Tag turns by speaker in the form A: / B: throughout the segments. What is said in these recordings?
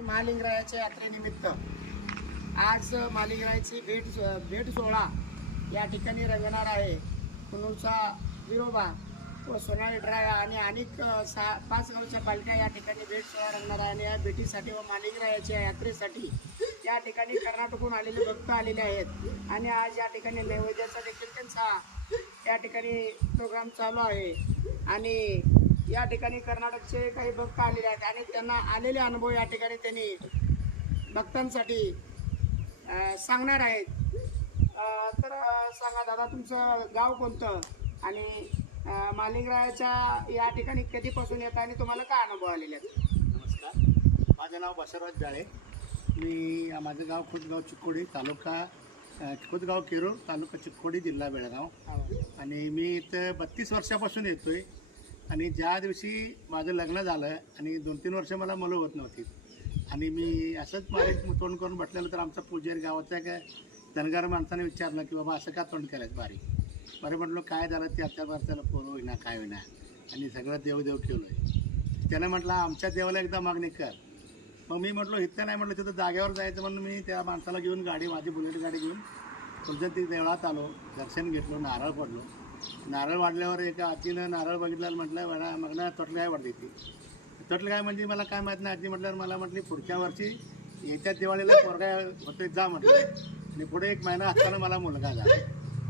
A: महालिंगरायाच्या यात्रेनिमित्त आज महालिंगरायाची भेट भेट सोहळा या ठिकाणी रंगणार आहे. कुनूरचा विरोबा व सोनाली ड्राय आणि अनेक सहा पाच गावच्या पालख्या या ठिकाणी भेट सोहळा रंगणार आहे आणि या भेटीसाठी व मालिंगरायाच्या यात्रेसाठी या ठिकाणी कर्नाटकहून आलेले भक्त आलेले आहेत. आणि आज या ठिकाणी नैवेद्याचा देखील त्यांचा या ठिकाणी प्रोग्राम चालू आहे. आणि या ठिकाणी कर्नाटकचे काही भक्त आलेले आहेत आणि त्यांना आलेले अनुभव या ठिकाणी त्यांनी भक्तांसाठी सांगणार आहेत. तर सांगा दादा तुमचं गाव कोणतं? आणि अ, मालिंगरायाच्या या ठिकाणी कधीपासून येत आणि तुम्हाला काय अनुभव आलेले आहेत?
B: नमस्कार. माझं नाव बसवराज जाळे. मी माझं गाव खुदगाव चिक्कोडी तालुका खुदगाव केरूर तालुका चिक्कोडी जिल्हा बेळगाव. आणि मी इथं बत्तीस वर्षापासून येतो आहे आणि ज्या दिवशी माझं लग्न झालं आणि दोन तीन वर्ष मला मुलं होत नव्हती आणि मी असंच माझे तोंड करून बसलेलं तर आमचा पुजारी गावाचा काय धनगार माणसाने विचारलं की बाबा असं का तोंड केलं बारीक बरं म्हटलं काय झालं? ते आता वर्षाला पोर होईना काय होईना? आणि सगळं देवदेव ठेवलं आहे त्यानं म्हटलं आमच्या देवाला एकदा मागणी कर. मग मी म्हटलो इथं नाही म्हटलं तिथं जागेवर जायचं म्हणून मी त्या माणसाला घेऊन गाडी माझी बुलेट गाडी घेऊन तुमच्या ती देवळात आलो दर्शन घेतलो नारळ पडलो नारळ वाढल्यावर एका आजीनं नारळ बघितल्यावर म्हटलं वडा मग ना तोटलं काय वाढली ती. तोटलं काय म्हणजे मला काय माहीत नाही आजी म्हटल्यावर मला म्हटली पुढच्या वर्षी येत्या दिवाळीला पोरगा होते जा म्हटलं. आणि पुढे एक महिना असताना मला मुलगा झाला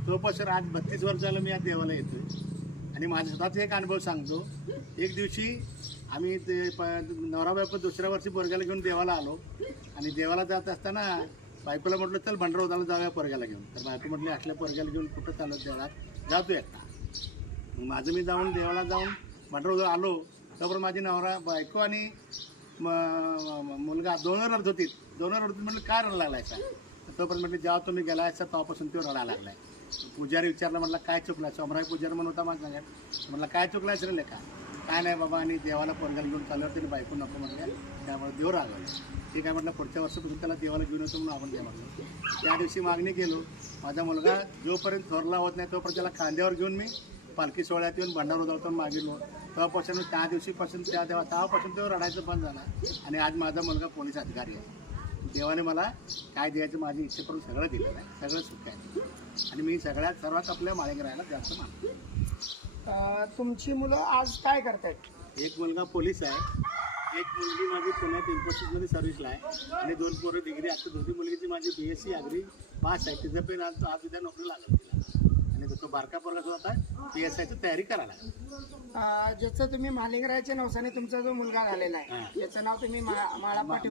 B: तोपासून आज बत्तीस वर्ष झालं मी आज देवाला येतोय. आणि माझा स्वतःचा एक अनुभव सांगतो. एक दिवशी आम्ही ते प नवरा बायको दुसऱ्या वर्षी पोरग्याला घेऊन देवाला आलो. आणि देवाला जात असताना बायकोला म्हटलं चल भंडारवदाला जाऊया पोरग्याला घेऊन. तर बायको म्हटली असल्या पोरग्याला घेऊन कुठं चालत देवळात? जातो एकटा मग माझं मी जाऊन देवाला जाऊन भंडारवदाला आलो तोपर्यंत माझी नवरा बायको आणि मुलगा दोन रडत होती. दोन रडत होती म्हटलं काय रडायला लागलाय का तोपर्यंत म्हटलं जेव्हा तुम्ही गेला असता तेव्हापासून तो रडायला लागलाय. पुजारी विचारला म्हटलं काय चुकलं? सोमराय पुजारी म्हणून होता माझं सांगत म्हटलं काय चुकलं असेल का काय नाही बाबा आणि देवाला पोरगाला घेऊन चालल्यावर त्याने बायको नको म्हटलं त्यामुळे देव रागवला. ठीक आहे म्हटलं पुढच्या वर्षापासून त्याला देवाला घेऊन येतो म्हणून आपण ते म्हटलं त्या दिवशी मागणी केलो माझा मुलगा जोपर्यंत थोरला होत नाही तोपर्यंत त्याला खांद्यावर घेऊन मी पालखी सोहळ्यात येऊन भंडार उधळतो मागितलो. तेव्हापासून त्या दिवशीपासून त्या तेव्हा तेव्हापासून तो रडायचं बंद झाला. आणि आज माझा मुलगा पोलीस अधिकारी आहे. देवाने मला काय द्यायचं माझी इच्छा करून सगळं दिलेलं आहे. सगळं सुख आहे. आणि मी सगळ्यात सर्वात आपल्या माळेगरायला जास्त मानतो.
A: तुमची मुलं आज काय करतायत?
B: एक मुलगा पोलीस आहे. एक मुलगी माझी पुण्यात इन्फोसिसमध्ये सर्व्हिसला आहे. आणि दोन पोरं डिग्री आता दोन्ही मुलगीची माझी B S C agri pass आहे. तिचं पण आज आज उद्या नोकरी लागली तिला. आणि तो बारका पोरगा जो आता पी एस आयची तयारी करायला
A: अ, ज्याचं तुम्ही महालिंगरायाच्या नवसाने तुमचा जो मुलगा झालेला आहे. याचं नाव तुम्ही मा- माळा पाटील